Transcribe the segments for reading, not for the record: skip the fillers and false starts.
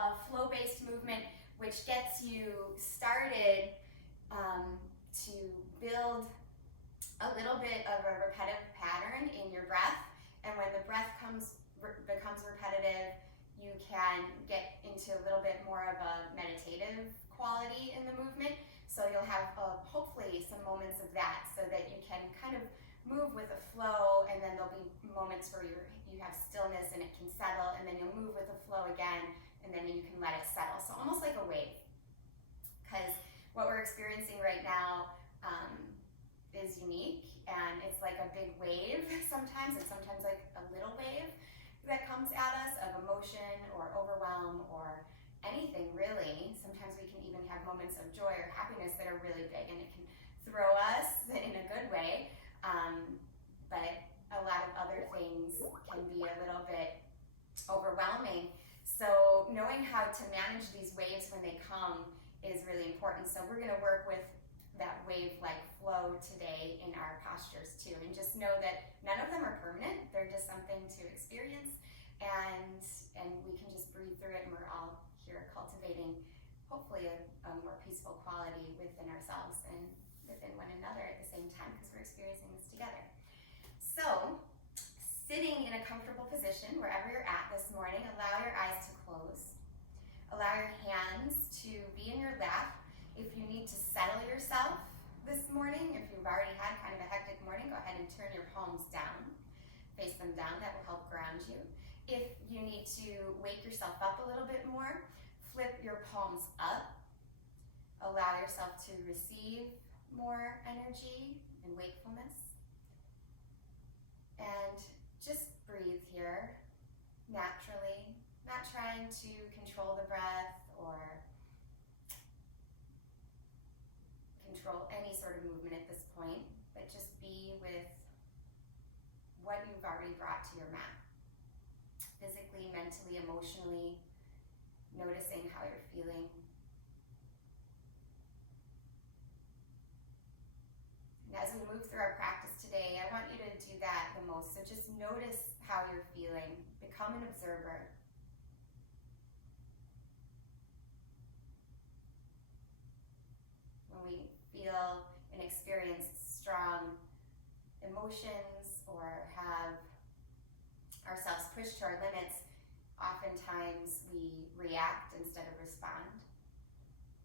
a flow-based movement which gets you started to build a little bit of a repetitive pattern in your breath. And when the breath becomes repetitive, you can get into a little bit more of a meditative quality in the movement. So you'll have hopefully some moments of that so that you can kind of move with a flow, and then there'll be moments where you have stillness and it can settle, and then you'll move with the flow again, and then you can let it settle. So almost like a wave. Because what we're experiencing right now is unique, and it's like a big wave sometimes, and sometimes like a little wave that comes at us of emotion or overwhelm or anything really. Sometimes we can even have moments of joy or happiness that are really big, and it can throw us in a good way. But a lot of other things can be a little bit overwhelming. So knowing how to manage these waves when they come is really important. So we're going to work with that wave-like flow today in our postures too. And just know that none of them are permanent. They're just something to experience. And we can just breathe through it, and we're all here cultivating hopefully a more peaceful quality within ourselves and within one another at the same time, because we're experiencing this together. So, sitting in a comfortable position wherever you're at this morning, allow your eyes to close. Allow your hands to be in your lap. If you need to settle yourself this morning, if you've already had kind of a hectic morning, go ahead and turn your palms down. Face them down, that will help ground you. If you need to wake yourself up a little bit more, flip your palms up. Allow yourself to receive more energy and wakefulness. And just breathe here naturally, not trying to control the breath or control any sort of movement at this point, but just be with what you've already brought to your mat. Physically, mentally, emotionally, noticing how you're feeling. And as we move through our practice today, I want you to do that the most. So just notice how you're feeling. Become an observer. When we feel and experience strong emotions or have ourselves pushed to our limits, oftentimes we react instead of respond.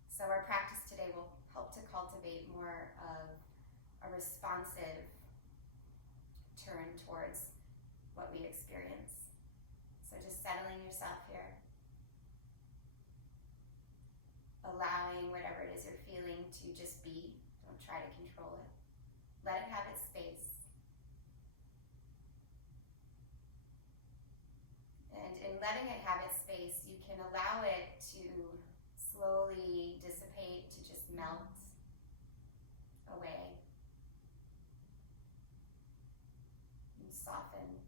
So our practice today will help to cultivate more of a responsive turn towards what we experience. So just settling yourself here. Allowing whatever it is you're feeling to just be. Don't try to control it. Let it have its space. And in letting it have its space, you can allow it to slowly dissipate, to just melt away. And soften.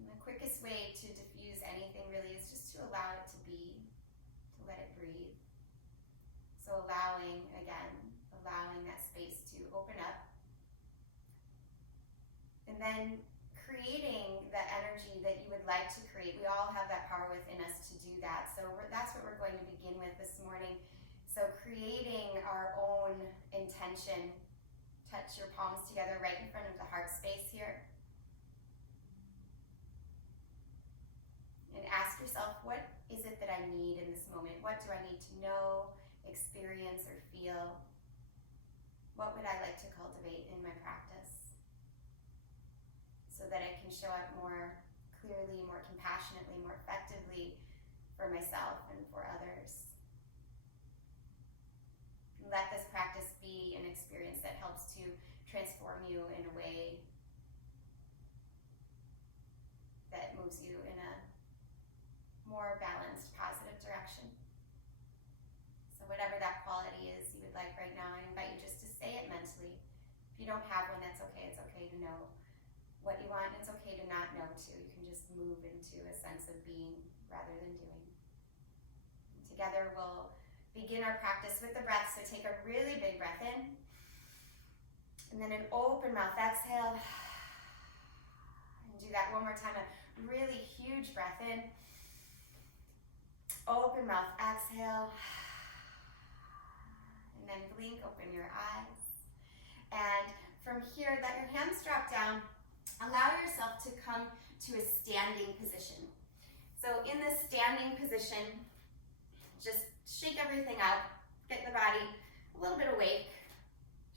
And the quickest way to diffuse anything really is just to allow it to be, to let it breathe. So allowing that space to open up. And then creating the energy that you would like to create. We all have that power within us to do that. So that's what we're going to begin with this morning. So creating our own intention. Touch your palms together right in front of the heart space here. And ask yourself, what is it that I need in this moment? What do I need to know, experience, or feel? What would I like to cultivate in my practice so that I can show up more clearly, more compassionately, more effectively for myself and for others? And let this practice be an experience that helps to transform you in a way that moves you in a more balanced, positive direction. So whatever that quality is you would like right now, I invite you just to say it mentally. If you don't have one, that's okay. It's okay to know what you want, and it's okay to not know too. You can just move into a sense of being rather than doing. And together we'll begin our practice with the breath. So take a really big breath in, and then an open mouth exhale. do that one more time. A really huge breath in. Open mouth, exhale. And then blink, open your eyes. And from here, let your hands drop down. Allow yourself to come to a standing position. So in this standing position, just shake everything out. Get the body a little bit awake.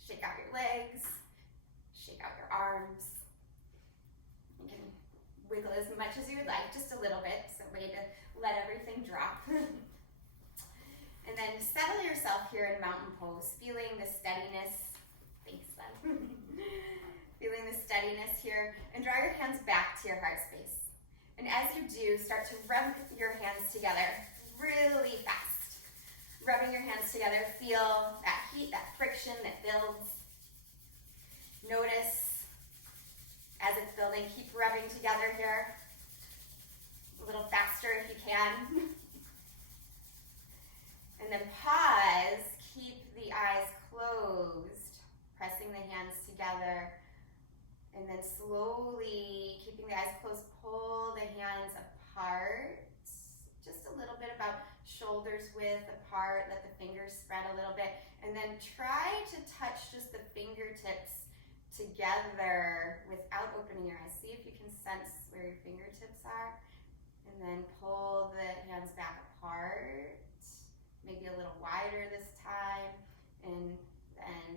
Shake out your legs. Shake out your arms. You can wiggle as much as you would like, just a little bit. It's a way to let everything drop. And then settle yourself here in mountain pose, feeling the steadiness. Thanks, Len. Feeling the steadiness here. And draw your hands back to your heart space. And as you do, start to rub your hands together really fast. Rubbing your hands together, feel that heat, that friction that builds. Notice as it's building, keep rubbing together here. A little faster if you can. And then pause, keep the eyes closed, pressing the hands together. And then slowly, keeping the eyes closed, pull the hands apart. Just a little bit, about shoulders width apart, let the fingers spread a little bit. And then try to touch just the fingertips together without opening your eyes. See if you can sense where your fingertips are. And then pull the hands back apart. Maybe a little wider this time, and then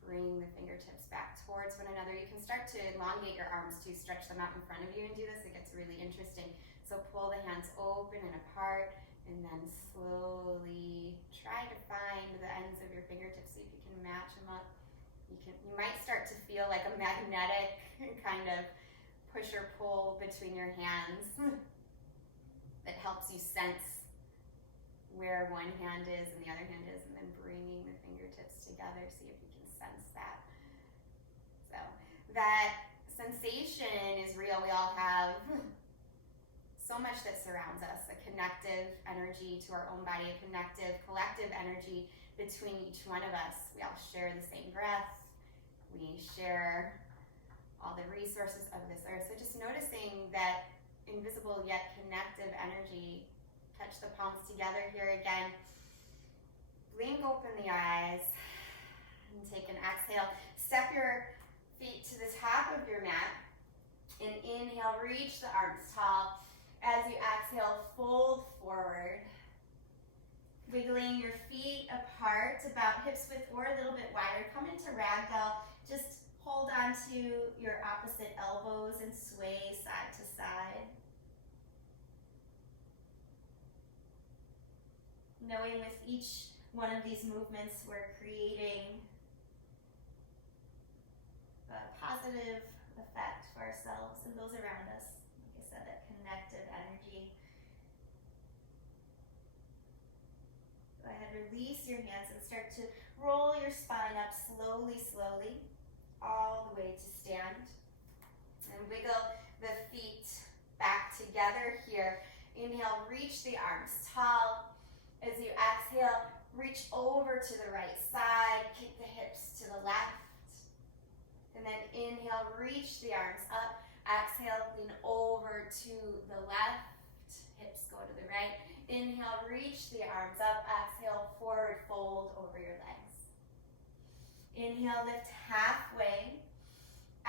bring the fingertips back towards one another. You can start to elongate your arms to stretch them out in front of you and do this. It gets really interesting. So pull the hands open and apart, and then slowly try to find the ends of your fingertips. See if you can match them up. You might start to feel like a magnetic kind of push or pull between your hands that helps you sense where one hand is and the other hand is, and then bringing the fingertips together. See if you can sense that. So that sensation is real. We all have so much that surrounds us, a connective energy to our own body, a connective, collective energy between each one of us. We all share the same breath. We share all the resources of this earth. So just noticing that invisible yet connective energy. Touch the palms together here again. Blink open the eyes and take an exhale. Step your feet to the top of your mat and inhale, reach the arms tall. As you exhale, fold forward. Wiggling your feet apart, about hips width or a little bit wider. Come into ragdoll. Just hold on to your opposite elbows and sway side to side. Knowing with each one of these movements, we're creating a positive effect for ourselves and those around us. Like I said, that connective energy. Go ahead, release your hands and start to roll your spine up slowly, slowly, all the way to stand. And wiggle the feet back together here. Inhale, reach the arms tall. As you exhale, reach over to the right side, kick the hips to the left. And then inhale, reach the arms up. Exhale, lean over to the left. Hips go to the right. Inhale, reach the arms up. Exhale, forward fold over your legs. Inhale, lift halfway.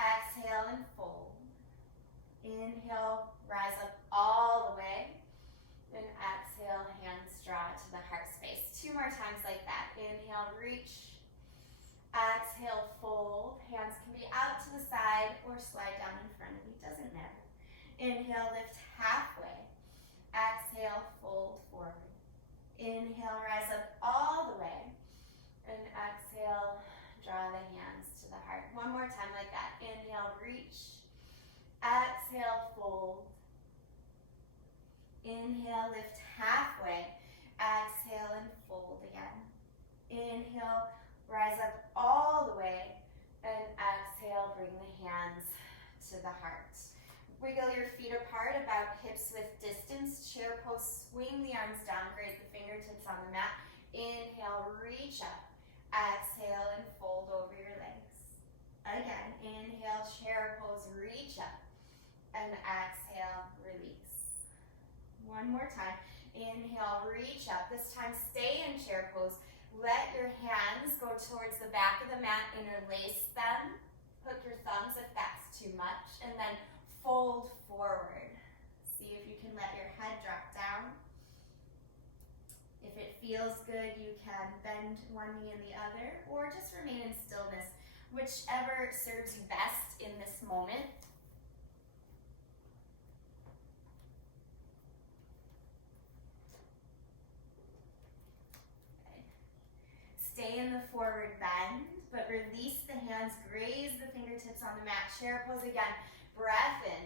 Exhale and fold. Inhale, rise up all the way. And exhale, hands draw to the heart space. 2 more times like that. Inhale, reach. Exhale, fold. Hands can be out to the side or slide down in front of you. Doesn't matter. Inhale, lift halfway. Exhale, fold forward. Inhale, rise up all the way. And exhale, draw the hands to the heart. 1 more time like that. Inhale, reach. Exhale, fold. Inhale, lift halfway. Exhale and fold again. Inhale, rise up all the way. And exhale, bring the hands to the heart. Wiggle your feet apart, about hips width distance. Chair pose, swing the arms down, grab the fingertips on the mat. Inhale, reach up. Exhale and fold over your legs. Again, inhale, chair pose, reach up. And exhale, release. One more time. Inhale, reach up. This time, stay in chair pose. Let your hands go towards the back of the mat, interlace them. Hook your thumbs if that's too much, and then fold forward. See if you can let your head drop down. If it feels good, you can bend one knee and the other, or just remain in stillness, whichever serves you best in this moment. Stay in the forward bend, but release the hands, graze the fingertips on the mat. Chair pose again. Breath in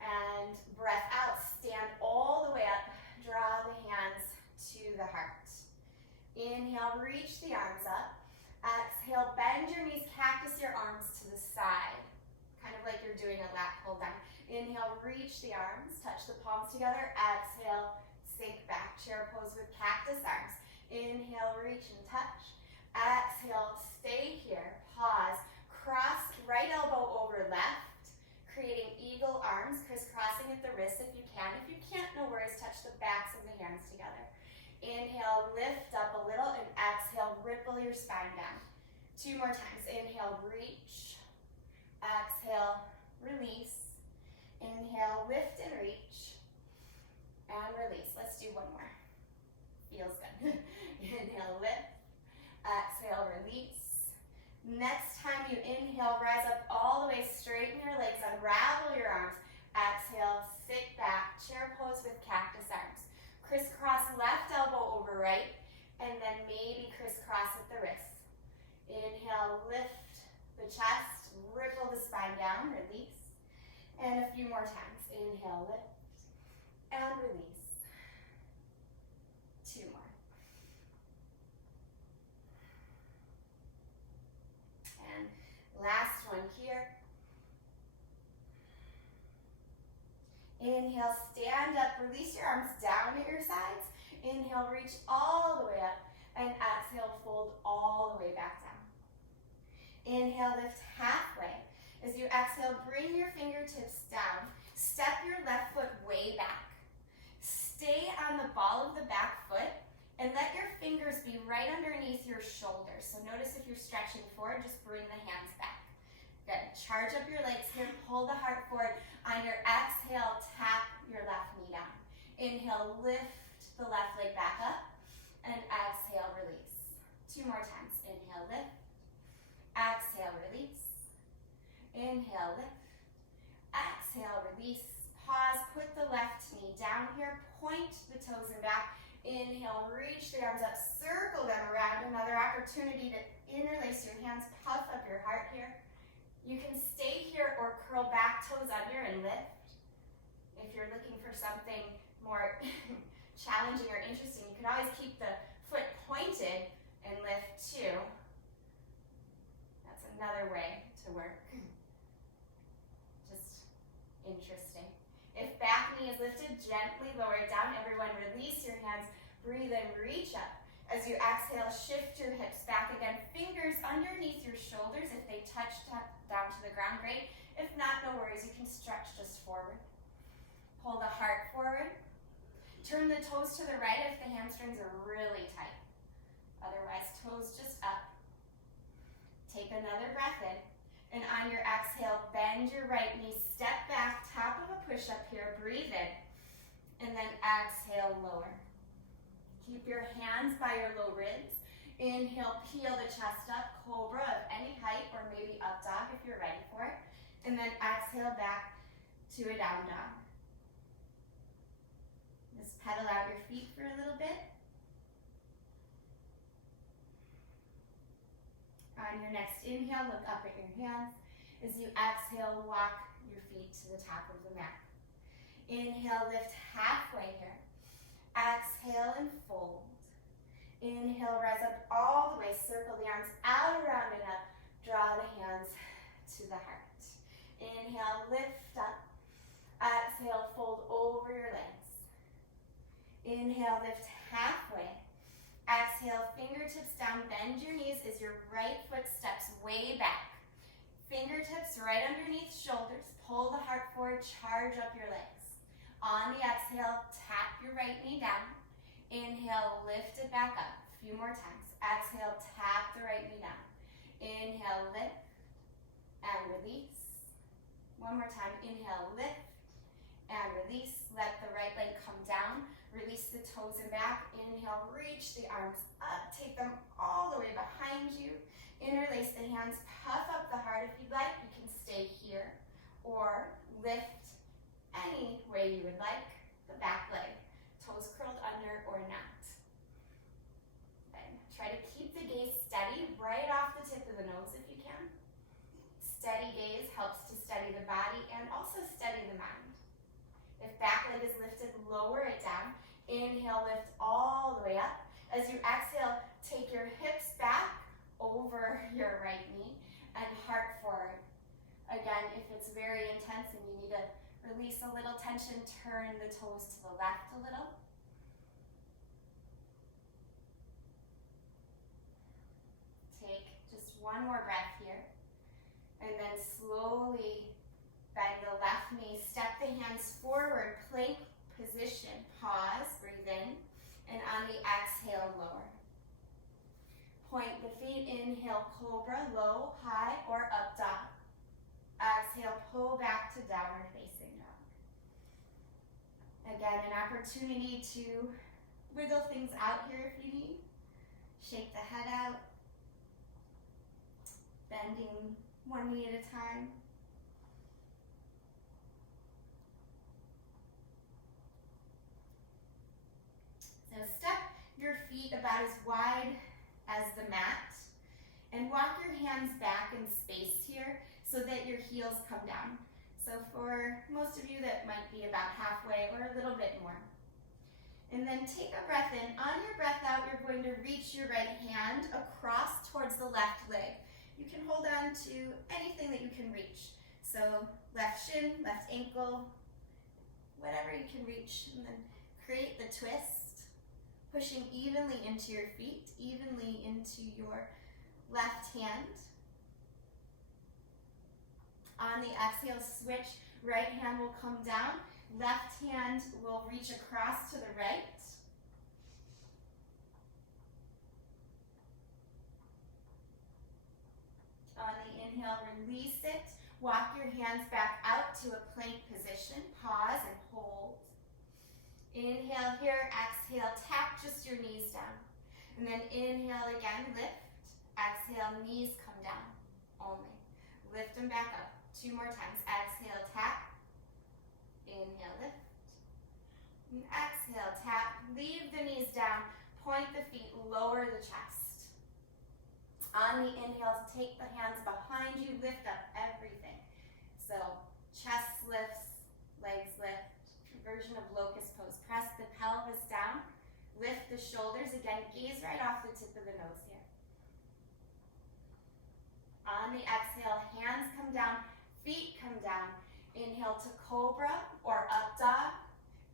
and breath out. Stand all the way up. Draw the hands to the heart. Inhale, reach the arms up. Exhale, bend your knees, cactus your arms to the side. Kind of like you're doing a lat pull down. Inhale, reach the arms, touch the palms together. Exhale, sink back. Chair pose with cactus arms. Inhale, reach and touch. Exhale, stay here. Pause. Cross right elbow over left, creating eagle arms, crisscrossing at the wrists if you can. If you can't, no worries, touch the backs of the hands together. Inhale, lift up a little, and exhale, ripple your spine down. 2 more times. Inhale, reach. Exhale, release. Inhale, lift and reach. And release. Let's do one more. Feels good. Inhale, lift. Exhale, release. Next time you inhale, rise up all the way, straighten your legs, unravel your arms. Exhale, sit back, chair pose with cactus arms. Crisscross left elbow over right, and then maybe crisscross at the wrists. Inhale, lift the chest, ripple the spine down, release. And a few more times. Inhale, lift, and release. 2 more. And last one here. Inhale, stand up, release your arms down at your sides. Inhale, reach all the way up, and exhale, fold all the way back down. Inhale, lift halfway. As you exhale, bring your fingertips down. Step your left foot way back. Stay on the ball of the back foot, and let your fingers be right underneath your shoulders. So notice if you're stretching forward, just bring the hands back. Good. Charge up your legs here, pull the heart forward. On your exhale, tap your left knee down. Inhale, lift the left leg back up, and exhale, release. 2 more times. Inhale, lift. Exhale, release. Inhale, lift. Exhale, release. Pause, put the left knee down here, point the toes in back. Inhale, reach the arms up, circle them around. Another opportunity to interlace your hands, puff up your heart here. You can stay here or curl back, toes under, and lift. If you're looking for something more challenging or interesting, you can always keep the foot pointed and lift too. That's another way to work. Just interesting. If back knee is lifted, gently lower it down. Everyone release your hands, breathe in, reach up. As you exhale, shift your hips back again. Fingers underneath your shoulders. If they touch down to the ground, great. If not, no worries. You can stretch just forward. Pull the heart forward. Turn the toes to the right if the hamstrings are really tight. Otherwise, toes just up. Take another breath in. And on your exhale, bend your right knee. Step back, top of a push-up here. Breathe in. And then exhale, lower. Keep your hands by your low ribs. Inhale, peel the chest up, cobra of any height, or maybe up dog if you're ready for it. And then exhale back to a down dog. Just pedal out your feet for a little bit. On your next inhale, look up at your hands. As you exhale, walk your feet to the top of the mat. Inhale, lift halfway here. Exhale and fold. Inhale, rise up all the way. Circle the arms out, around, and up. Draw the hands to the heart. Inhale, lift up. Exhale, fold over your legs. Inhale, lift halfway. Exhale, fingertips down, bend your knees as your right foot steps way back. Fingertips fingertips right underneath shoulders. Pull the heart forward, charge up your legs. On the exhale, tap your right knee down. Inhale, lift it back up. A few more times. Exhale, tap the right knee down. Inhale, lift and release. One more time. Inhale, lift and release. Let the right leg come down. Release the toes and back. Inhale, reach the arms up. Take them all the way behind you. Interlace the hands. Puff up the heart if you'd like. You can stay here or lift any way you would like. The back leg. Toes curled under or not. Then try to keep the gaze steady right off the tip of the nose if you can. Steady gaze helps to steady the body and also steady the mind. If back leg is lifted, lower it down. Inhale, lift all the way up. As you exhale, take your hips back over your right knee and heart forward. Again, if it's very intense and you need to release a little tension, turn the toes to the left a little. Take just one more breath here. And then slowly bend the left knee, step the hands forward, plank position, pause, breathe in, and on the exhale, lower. Point the feet, inhale, cobra, low, high, or up dog. Exhale, pull back to downward facing dog. Again, an opportunity to wiggle things out here if you need. Shake the head out, bending one knee at a time. So step your feet about as wide as the mat and walk your hands back in space here so that your heels come down. So for most of you that might be about halfway or a little bit more. And then take a breath in. On your breath out, you're going to reach your right hand across towards the left leg. You can hold on to anything that you can reach. So left shin, left ankle, whatever you can reach. And then create the twist, pushing evenly into your feet, evenly into your left hand. On the exhale, switch. Right hand will come down. Left hand will reach across to the right. On the inhale, release it. Walk your hands back out to a plank position. Pause and hold. Inhale here, exhale, tap just your knees down. And then inhale again, lift. Exhale, knees come down only. Lift them back up. 2 more times. Exhale, tap. Inhale, lift. And exhale, tap. Leave the knees down. Point the feet, lower the chest. On the inhale, take the hands behind you, lift up everything. So chest lifts, legs lift. Version of locust pose. Press the pelvis down. Lift the shoulders. Again, gaze right off the tip of the nose here. On the exhale, hands come down, feet come down. Inhale to cobra or up dog.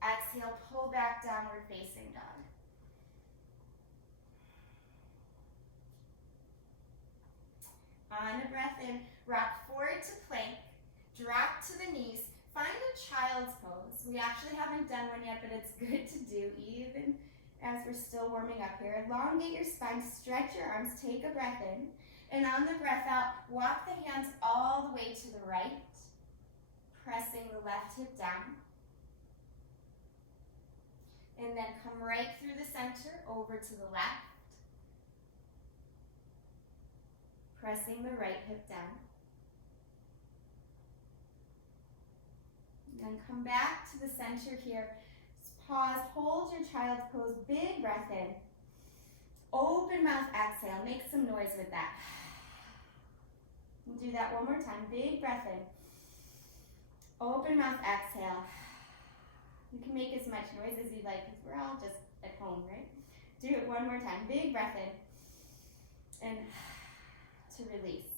Exhale, pull back, downward facing dog. On a breath in, rock forward to plank, drop to the knees, find a child's pose. We actually haven't done one yet, but it's good to do even as we're still warming up here. Elongate your spine, stretch your arms, take a breath in. And on the breath out, walk the hands all the way to the right, pressing the left hip down. And then come right through the center, over to the left, pressing the right hip down. And then come back to the center here. Pause, hold your child's pose, big breath in. Open mouth, exhale, make some noise with that. Do that one more time, big breath in. Open mouth, exhale. You can make as much noise as you like because we're all just at home, right? Do it one more time, big breath in. And to release.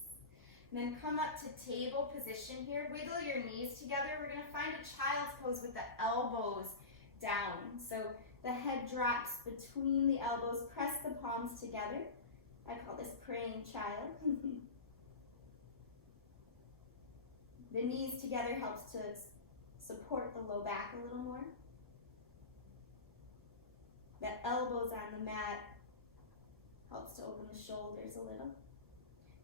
And then come up to table position here. Wiggle your knees together. We're going to find a child's pose with the elbows down. So the head drops between the elbows. Press the palms together. I call this praying child. The knees together helps to support the low back a little more. The elbows on the mat helps to open the shoulders a little.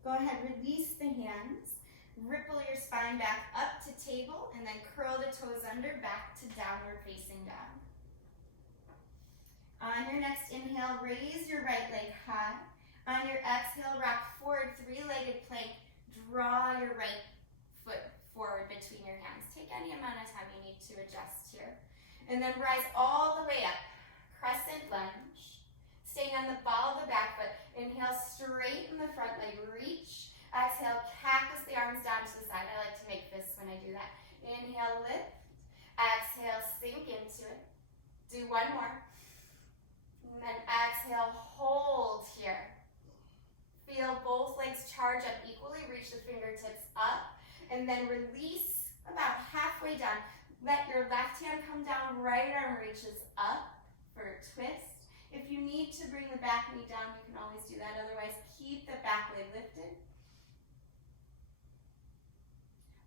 Go ahead, release the hands. Ripple your spine back up to table and then curl the toes under, back to downward facing dog. On your next inhale, raise your right leg high. On your exhale, rock forward, three-legged plank. Draw your right foot forward between your hands. Take any amount of time you need to adjust here. And then rise all the way up. Crescent lunge. Staying on the ball of the back foot. Inhale, straighten the front leg, reach. Exhale, cactus the arms down to the side. I like to make fists when I do that. Inhale, lift. Exhale, sink into it. Do one more. And then exhale, hold here. Feel both legs charge up equally. Reach the fingertips up. And then release about halfway down. Let your left hand come down. Right arm reaches up for a twist. If you need to bring the back knee down, you can always do that. Otherwise, keep the back leg lifted.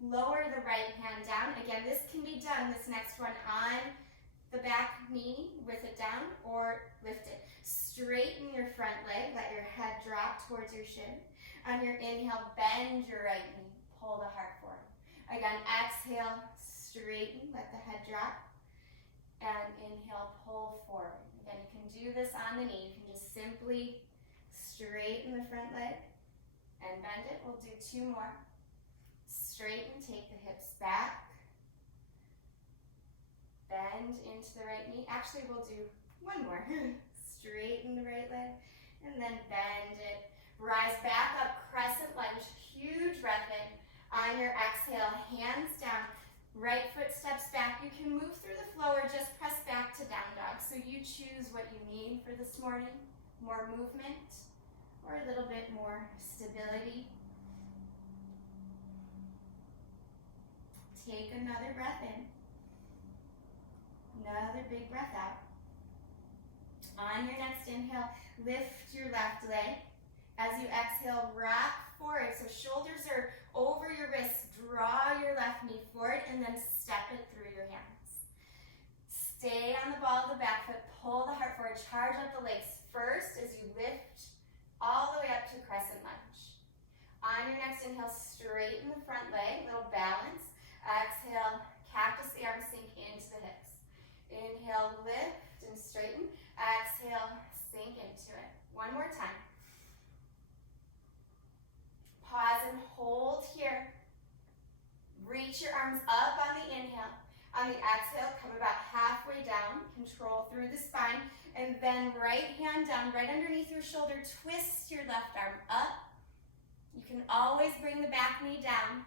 Lower the right hand down. Again, this can be done, this next one, on the back knee with it down or lift it. Straighten your front leg. Let your head drop towards your shin. On your inhale, bend your right knee. Pull the heart forward. Again, exhale, straighten. Let the head drop. And inhale, pull forward. Again, you can do this on the knee. You can just simply straighten the front leg and bend it. We'll do two more. Straighten, take the hips back. Bend into the right knee. Actually, we'll do one more. Straighten the right leg and then bend it. Rise back up, crescent lunge. Huge breath in. On your exhale, hands down. Right foot steps back. You can move through the flow or just press back to down dog. So you choose what you need for this morning. More movement or a little bit more stability. Take another breath in. Another big breath out. On your next inhale, lift your left leg. As you exhale, rock forward. So shoulders are over your wrists. Draw your left knee forward and then step it through your hands. Stay on the ball of the back foot. Pull the heart forward. Charge up the legs first as you lift all the way up to crescent lunge. On your next inhale, straighten the front leg. Little balance. Exhale, cactus the arms, sink into the hips. Inhale, lift and straighten. Exhale, sink into it. One more time. Pause and hold here. Reach your arms up on the inhale. On the exhale, come about halfway down. Control through the spine. And then right hand down, right underneath your shoulder. Twist your left arm up. You can always bring the back knee down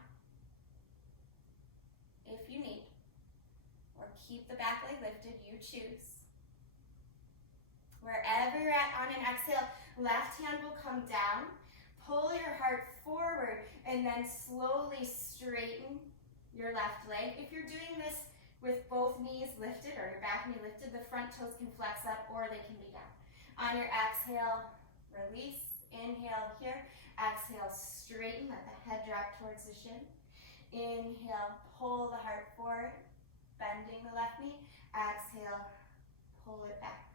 if you need. Or keep the back leg lifted, you choose. Wherever you're at on an exhale, left hand will come down. Pull your heart forward and then slowly straighten your left leg. If you're doing this with both knees lifted or your back knee lifted, the front toes can flex up or they can be down. On your exhale, release. Inhale here. Exhale, straighten. Let the head drop towards the shin. Inhale, pull the heart forward, bending the left knee. Exhale, pull it back.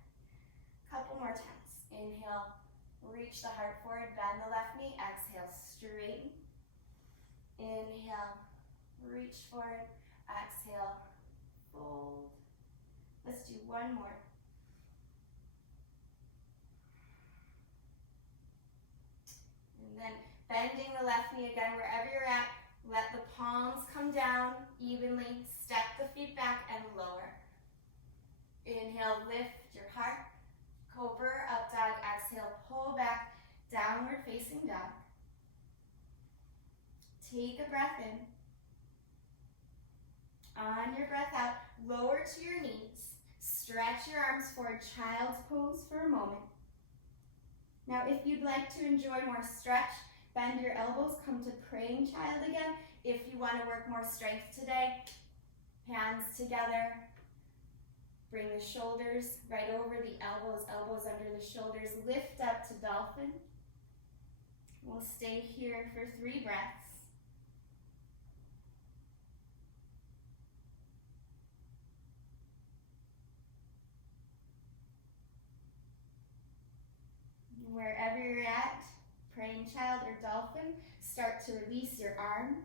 Couple more times. Inhale, reach the heart forward, bend the left knee. Exhale, straighten. Inhale, reach forward. Exhale, fold. Let's do one more. And then bending the left knee again, wherever you're at. Let the palms come down evenly. Step the feet back and lower. Inhale, lift your heart. Cobra, up dog. Exhale, pull back. Downward facing dog. Take a breath in. On your breath out, lower to your knees. Stretch your arms forward, child's pose for a moment. Now, if you'd like to enjoy more stretch, bend your elbows, come to praying child again. If you want to work more strength today, hands together. Bring the shoulders right over the elbows, elbows under the shoulders. Lift up to dolphin. We'll stay here for 3 breaths. to release your arms.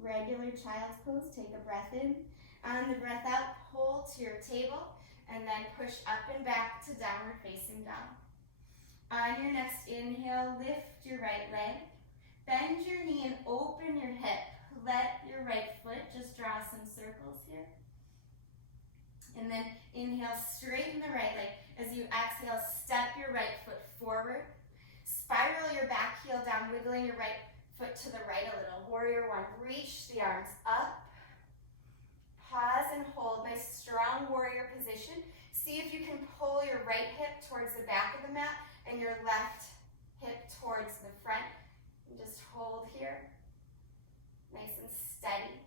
Regular child's pose, take a breath in. On the breath out, pull to your table, and then push up and back to downward facing dog. On your next inhale, lift your right leg. Bend your knee and open your hip. Let your right foot just draw some circles here. And then inhale, straighten the right leg. As you exhale, step your right foot forward. Spiral your back heel down, wiggling your right foot to the right a little. Warrior one, reach the arms up. Pause and hold, nice strong warrior position. See if you can pull your right hip towards the back of the mat and your left hip towards the front. And just hold here, nice and steady.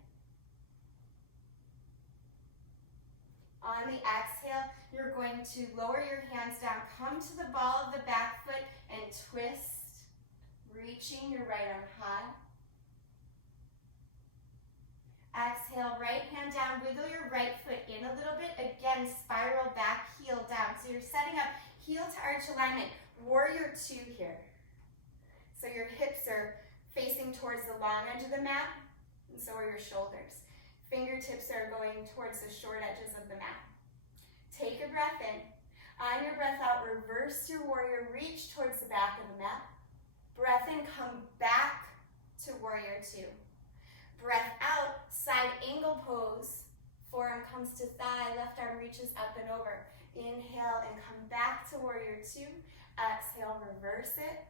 On the exhale, you're going to lower your hands down, come to the ball of the back foot and twist, reaching your right arm high. Exhale, right hand down, wiggle your right foot in a little bit. Again, spiral back, heel down. So you're setting up heel to arch alignment. Warrior two here. So your hips are facing towards the long edge of the mat, and so are your shoulders. Fingertips are going towards the short edges of the mat. Take a breath in. On your breath out, reverse your warrior, reach towards the back of the mat. Breath in, come back to warrior two. Breath out, side angle pose. Forearm comes to thigh, left arm reaches up and over. Inhale and come back to warrior two. Exhale, reverse it.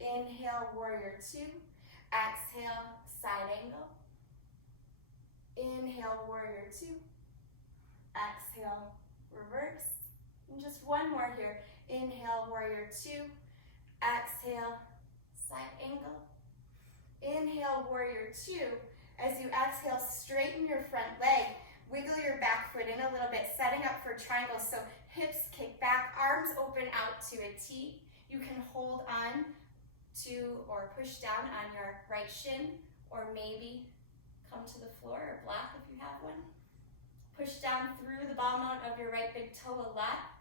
Inhale, warrior two. Exhale, side angle. Inhale, warrior two. Exhale, reverse. And just one more here. Inhale, warrior two. Exhale, side angle. Inhale, warrior two. As you exhale, straighten your front leg. Wiggle your back foot in a little bit, setting up for triangle. So hips kick back, arms open out to a T. You can hold on to or push down on your right shin, or maybe come to the floor or block if you have one. Push down through the ball mount of your right big toe a lot,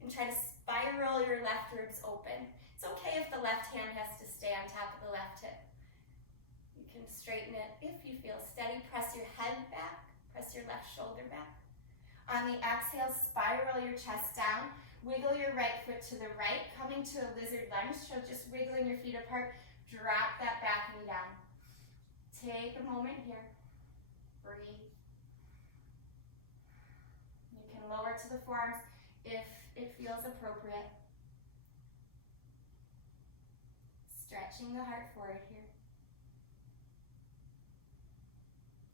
and try to spiral your left ribs open. It's okay if the left hand has to stay on top of the left hip. You can straighten it if you feel steady. Press your head back, press your left shoulder back. On the exhale, spiral your chest down. Wiggle your right foot to the right, coming to a lizard lunge, so just wiggling your feet apart. Drop that back knee down. Take a moment here. Breathe. You can lower to the forearms if it feels appropriate. Stretching the heart forward here.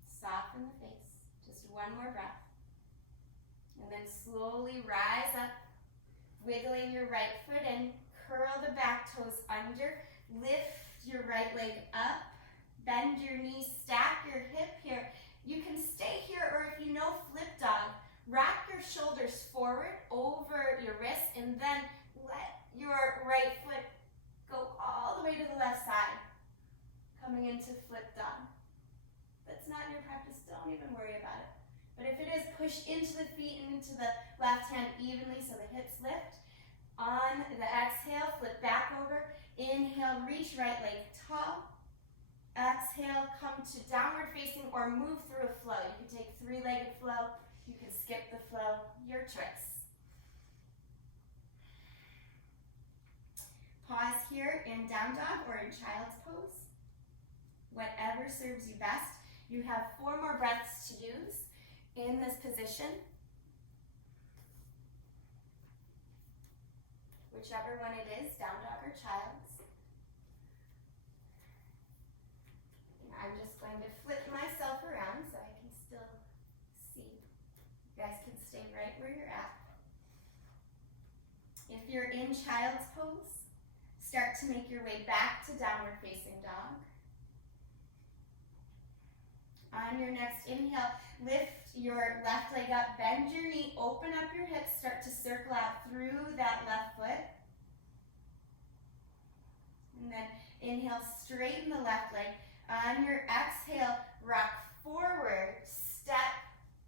Soften the face. Just one more breath. And then slowly rise up, wiggling your right foot in, curl the back toes under, lift your right leg up, bend your knees, stack your hip here. You can stay here, or if you know, flip dog. Rock your shoulders forward over your wrists, and then let your right foot go all the way to the left side, coming into flip dog. If that's not your practice, don't even worry about it. But if it is, push into the feet and into the left hand evenly so the hips lift. On the exhale, flip back over. Inhale, reach right leg tall. Exhale, come to downward facing or move through a flow. You can take three-legged flow. You can skip the flow, your choice. Pause here in down dog or in child's pose. Whatever serves you best. You have 4 more breaths to use in this position. Whichever one it is, down dog or child's. And I'm just going to flip myself around so I can still see. You guys can stay right where you're at. If you're in child's pose, start to make your way back to downward facing dog. On your next inhale, lift your left leg up, bend your knee, open up your hips, start to circle out through that left foot. And then inhale, straighten the left leg. On your exhale, rock forward, step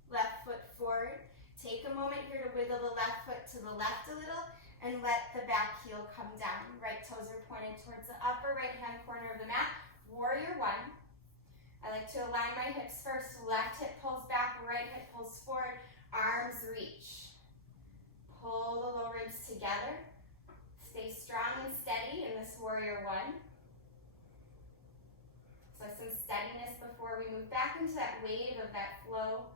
left foot forward. Take a moment here to wiggle the left foot to the left a little and let the back heel come down. Right toes are pointed towards the upper right hand corner of the mat. like to align my hips first. Left hip pulls back, right hip pulls forward, arms reach. Pull the low ribs together. Stay strong and steady in this warrior one. So some steadiness before we move back into that wave of that flow.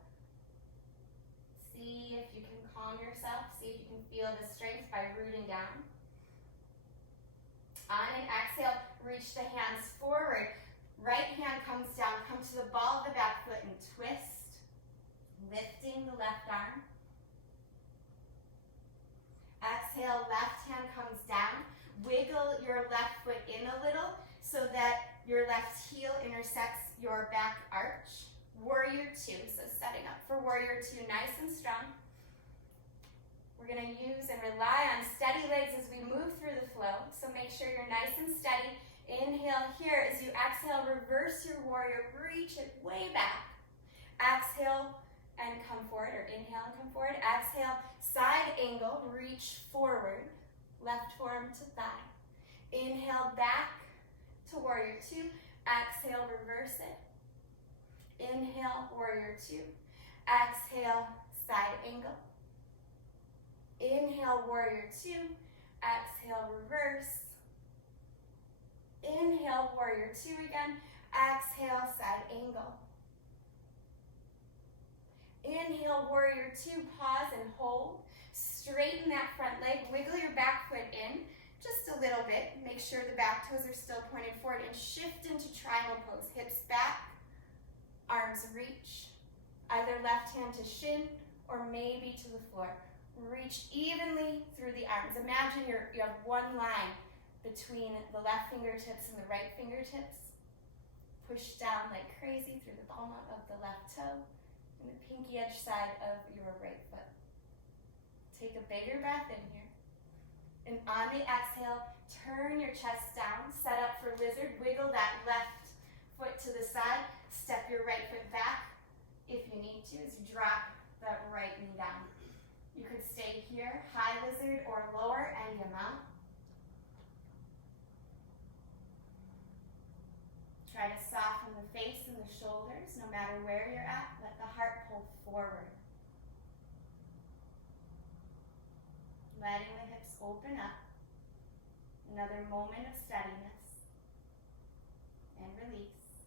See if you can calm yourself. See if you can feel the strength by rooting down. On an exhale, reach the hands forward. Right hand comes down. Come to the ball of the back foot and twist. Lifting the left arm. Exhale, left hand comes down. Wiggle your left foot in a little so that your left heel intersects your back arch. Warrior two, so setting up for warrior two, nice and strong. We're gonna use and rely on steady legs as we move through the flow, so make sure you're nice and steady. Inhale here. As you exhale, reverse your warrior, reach it way back. Exhale and come forward, or inhale and come forward. Exhale, side angle, reach forward, left forearm to thigh. Inhale, back to warrior two. Exhale, reverse it. Inhale, warrior two. Exhale, side angle. Inhale, warrior two. Exhale, reverse. Inhale, warrior two again. Exhale, side angle. Inhale, warrior two. Pause and hold. Straighten that front leg. Wiggle your back foot in just a little bit. Make sure the back toes are still pointed forward and shift into triangle pose. Hips back, arms reach. Either left hand to shin or maybe to the floor. Reach evenly through the arms. Imagine you have one line between the left fingertips and the right fingertips. Push down like crazy through the ball of the left toe and the pinky edge side of your right foot. Take a bigger breath in here. And on the exhale, turn your chest down, set up for lizard. Wiggle that left foot to the side. Step your right foot back if you need to as you drop that right knee down. You could stay here, high lizard or lower, any amount. Try to soften the face and the shoulders, no matter where you're at. Let the heart pull forward. Letting the hips open up. Another moment of steadiness. And release.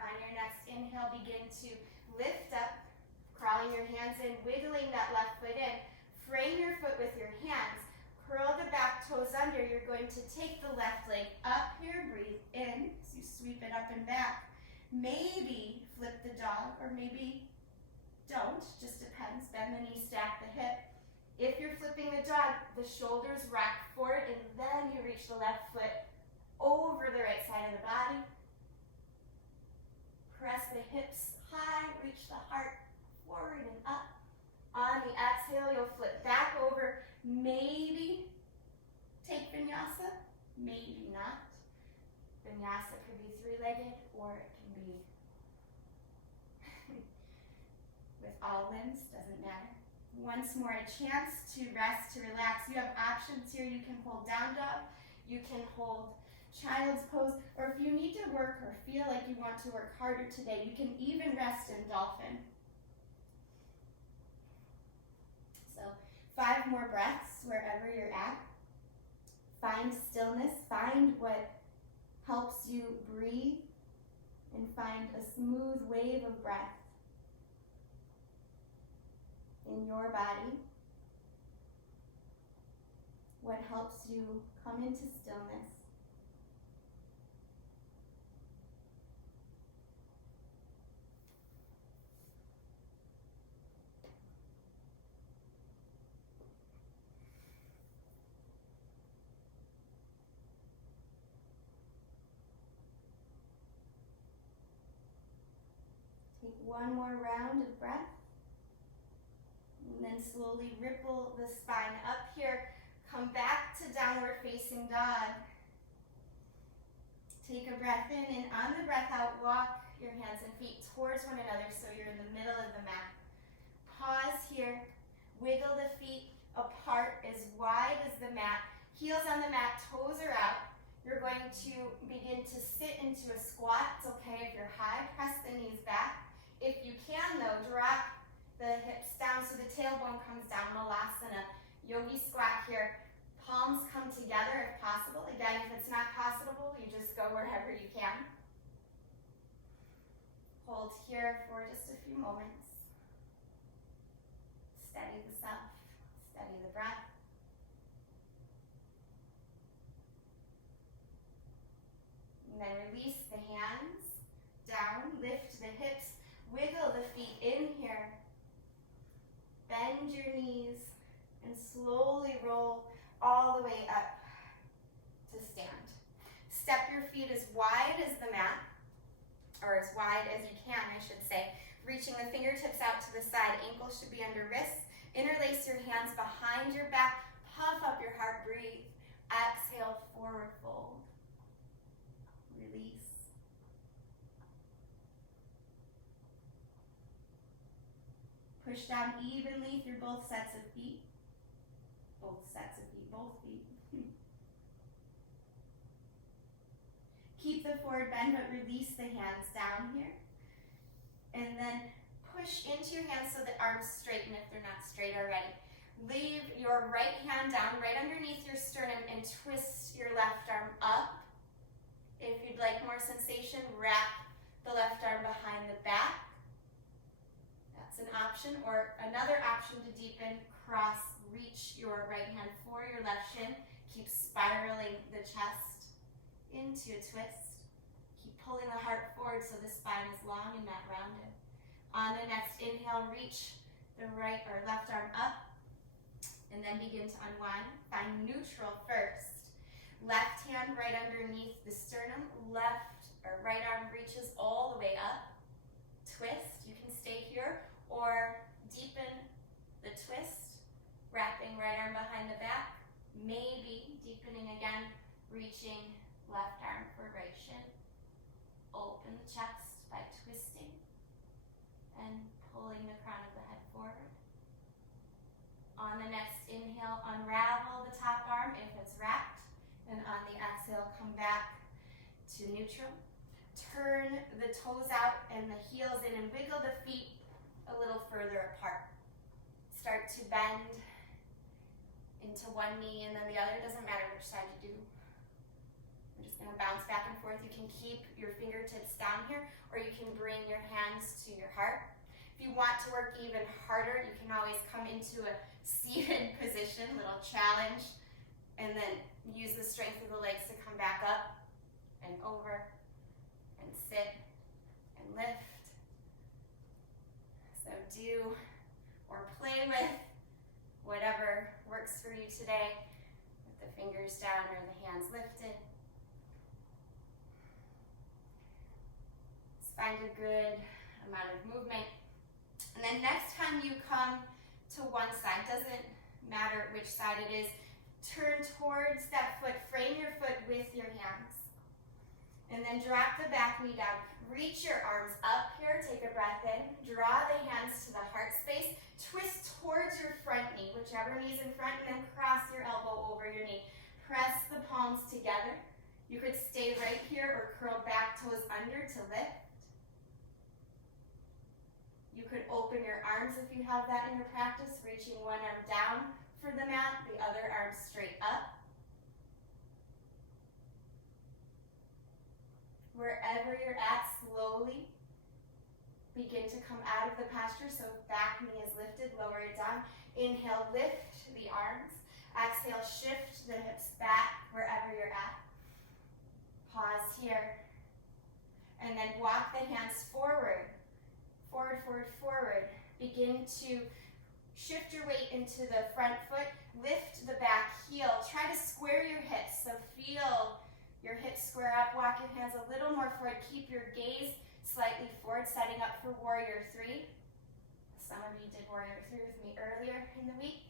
On your next inhale, begin to lift up, crawling your hands in, wiggling that left foot in. Frame your foot with your hands. Curl the back toes under. You're going to take the left leg up here, breathe in, so you sweep it up and back. Maybe flip the dog, or maybe don't, just depends. Bend the knee, stack the hip. If you're flipping the dog, the shoulders rock forward, and then you reach the left foot over the right side of the body. Press the hips high, reach the heart forward and up. On the exhale, you'll flip back over. Maybe take vinyasa, maybe not. Vinyasa could be three-legged, or it can be with all limbs, doesn't matter. Once more, a chance to rest, to relax. You have options here. You can hold down dog, you can hold child's pose, or if you need to work or feel like you want to work harder today, you can even rest in dolphin. So 5 more breaths wherever you're at. Find stillness, find what helps you breathe, and find a smooth wave of breath in your body. What helps you come into stillness. Take one more round of breath. And then slowly ripple the spine up here. Come back to downward facing dog. Take a breath in, and on the breath out, walk your hands and feet towards one another so you're in the middle of the mat. Pause here. Wiggle the feet apart as wide as the mat. Heels on the mat, toes are out. You're going to begin to sit into a squat. It's okay if you're high, press the knees back. If you can though, drop the hips down so the tailbone comes down, Malasana. Yogi squat here. Palms come together if possible. Again, if it's not possible, you just go wherever you can. Hold here for just a few moments. Steady the self, steady the breath. And then release the hands down, lift the hips, wiggle the feet in here. Bend your knees and slowly roll all the way up to stand. Step your feet as wide as the mat, or as wide as you can, I should say. Reaching the fingertips out to the side, ankles should be under wrists. Interlace your hands behind your back, puff up your heart, breathe. Exhale, forward fold. Release. Push down evenly through both sets of feet. Both feet. Keep the forward bend, but release the hands down here. And then push into your hands so the arms straighten if they're not straight already. Leave your right hand down right underneath your sternum and twist your left arm up. If you'd like more sensation, wrap the left arm behind the back. That's an option. Or another option to deepen, cross, reach your right hand for your left shin. Keep spiraling the chest into a twist. Keep pulling the heart forward so the spine is long and not rounded. On the next inhale, reach the right or left arm up and then begin to unwind. Find neutral first. Left hand right underneath the sternum. Left or right arm reaches all the way up. Twist. You can stay here or deepen the twist. Wrapping right arm behind the back. Maybe deepening again, reaching left arm for right shin. Open the chest by twisting and pulling the crown of the head forward. On the next inhale, unravel the top arm if it's wrapped. And on the exhale, come back to neutral. Turn the toes out and the heels in and wiggle the feet a little further apart. Start to bend into one knee and then the other. Doesn't matter which side you do. We're just going to bounce back and forth. You can keep your fingertips down here or you can bring your hands to your heart. If you want to work even harder, you can always come into a seated position, little challenge, and then use the strength of the legs to come back up and over and sit and lift. So do or play with whatever works for you today, with the fingers down or the hands lifted. Just find a good amount of movement. And then next time you come to one side, doesn't matter which side it is, turn towards that foot, frame your foot with your hands. And then drop the back knee down. Reach your arms up here, take a breath in, draw the hands to the heart space, twist towards your front knee, whichever knee's in front, and then cross your elbow over your knee. Press the palms together. You could stay right here or curl back toes under to lift. You could open your arms if you have that in your practice, reaching one arm down for the mat, the other arm straight up. Wherever you're at, slowly begin to come out of the posture. So back knee is lifted, lower it down. Inhale, lift the arms. Exhale, shift the hips back wherever you're at. Pause here. And then walk the hands forward. Forward, forward, forward. Begin to shift your weight into the front foot. Lift the back heel. Try to square your hips. So feel your hips square up. Walk your hands a little more forward. Keep your gaze slightly forward, setting up for Warrior 3. Some of you did Warrior 3 with me earlier in the week.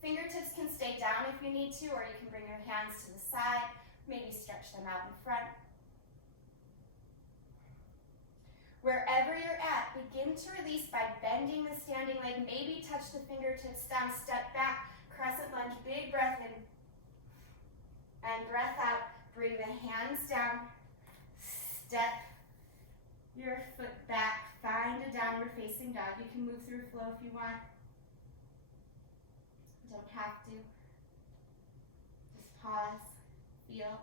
Fingertips can stay down if you need to, or you can bring your hands to the side. Maybe stretch them out in front. Wherever you're at, begin to release by bending the standing leg. Maybe touch the fingertips down, step back, crescent lunge, big breath in. And breath out. Bring the hands down. Step your foot back. Find a downward facing dog. You can move through flow if you want. You don't have to. Just pause. Feel.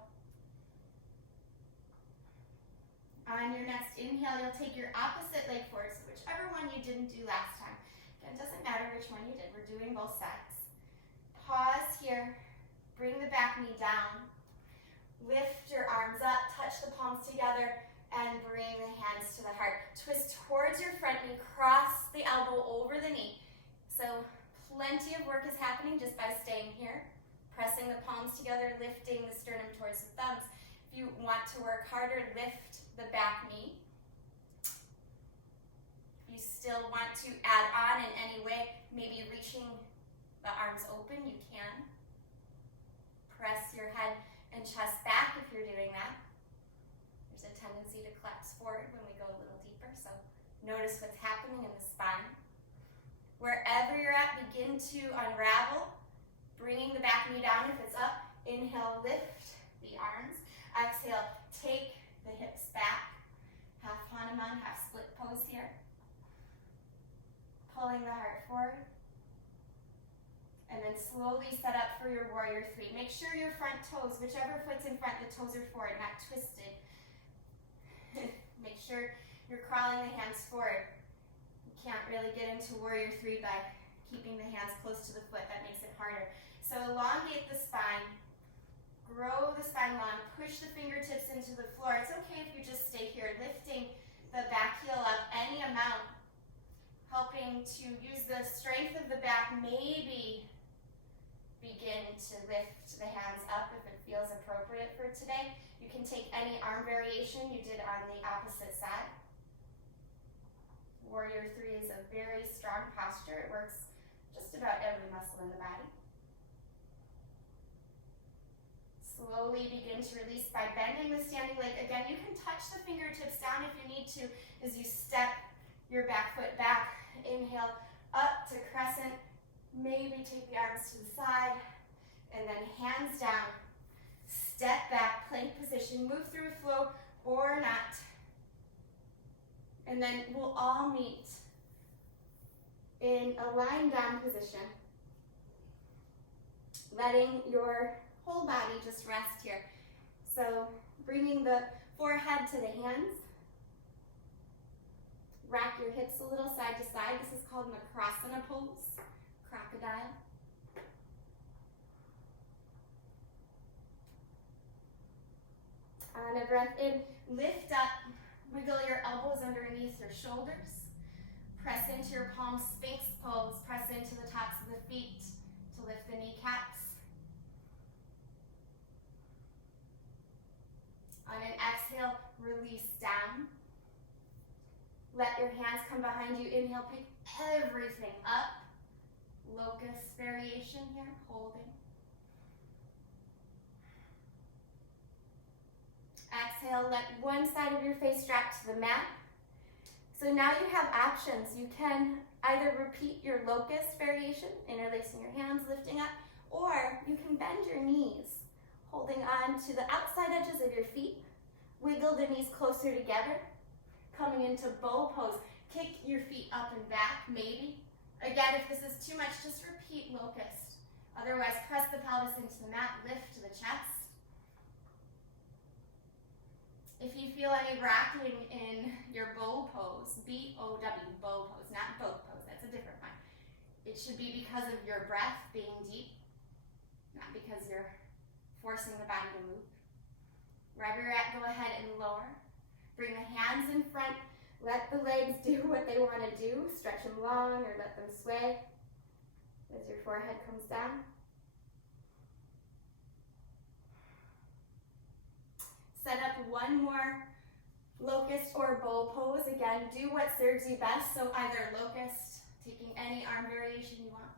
On your next inhale, you'll take your opposite leg forward, so whichever one you didn't do last time. Again, it doesn't matter which one you did. We're doing both sides. Pause here. Bring the back knee down. Lift your arms up, touch the palms together, and bring the hands to the heart. Twist towards your front knee, cross the elbow over the knee. So plenty of work is happening just by staying here. Pressing the palms together, lifting the sternum towards the thumbs. If you want to work harder, lift the back knee. If you still want to add on in any way, maybe reaching the arms open, you can. Press your head and chest back if you're doing that. There's a tendency to collapse forward when we go a little deeper, so notice what's happening in the spine. Wherever you're at, begin to unravel, bringing the back knee down if it's up. Inhale, lift the arms. Exhale, take the hips back. Half Hanuman, half split pose here. Pulling the heart forward. And then slowly set up for your warrior three. Make sure your front toes, whichever foot's in front, the toes are forward, not twisted. Make sure you're crawling the hands forward. You can't really get into warrior three by keeping the hands close to the foot. That makes it harder. So elongate the spine. Grow the spine long. Push the fingertips into the floor. It's okay if you just stay here, lifting the back heel up any amount. Helping to use the strength of the back, maybe begin to lift the hands up if it feels appropriate for today. You can take any arm variation you did on the opposite side. Warrior three is a very strong posture. It works just about every muscle in the body. Slowly begin to release by bending the standing leg. Again, you can touch the fingertips down if you need to as you step your back foot back. Inhale up to crescent. Maybe take the arms to the side, and then hands down. Step back, plank position, move through flow or not. And then we'll all meet in a lying down position, letting your whole body just rest here. So bringing the forehead to the hands. Rack your hips a little side to side. This is called Makrasana pose. Crocodile. On a breath in, lift up, wiggle your elbows underneath your shoulders. Press into your palms, Sphinx pose. Press into the tops of the feet to lift the kneecaps. On an exhale, release down. Let your hands come behind you. Inhale, pick everything up. Locust variation here, holding. Exhale, let one side of your face drop to the mat. So now you have options. You can either repeat your locust variation, interlacing your hands, lifting up, or you can bend your knees, holding on to the outside edges of your feet. Wiggle the knees closer together. Coming into bow pose. Kick your feet up and back, maybe. Again, if this is too much, just repeat locust. Otherwise, press the pelvis into the mat, lift the chest. If you feel any rocking in your bow pose, B-O-W, bow pose, not boat pose, that's a different one. It should be because of your breath being deep, not because you're forcing the body to move. Wherever you're at, go ahead and lower. Bring the hands in front. Let the legs do what they want to do. Stretch them long or let them sway as your forehead comes down. Set up one more locust or bow pose. Again, do what serves you best. So either locust, taking any arm variation you want,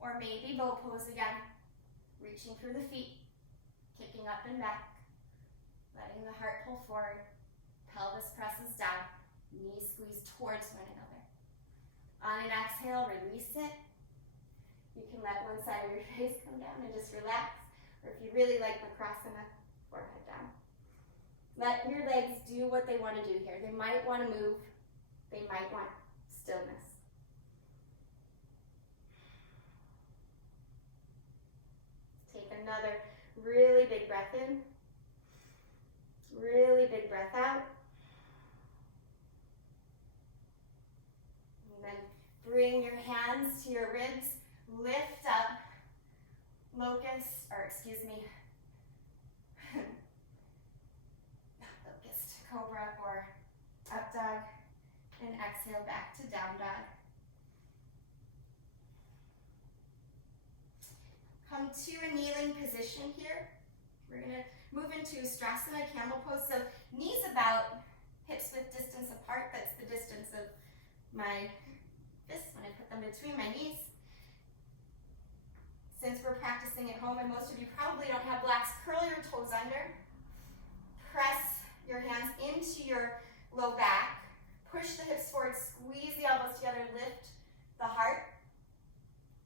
or maybe bow pose again. Reaching for the feet, kicking up and back, letting the heart pull forward. Pelvis presses down, knees squeeze towards one another. On an exhale, release it. You can let one side of your face come down and just relax. Or if you really like Makrasana, forehead down. Let your legs do what they want to do here. They might want to move. They might want stillness. Take another really big breath in. Really big breath out. And then bring your hands to your ribs. Lift up. Locust, locust, cobra, or up dog. And exhale back to down dog. Come to a kneeling position here. We're going to move into Ustrasana, camel pose. So knees about, hips width distance apart. That's the distance of my fists when I put them between my knees. Since we're practicing at home and most of you probably don't have blocks, curl your toes under. Press your hands into your low back. Push the hips forward, squeeze the elbows together, lift the heart.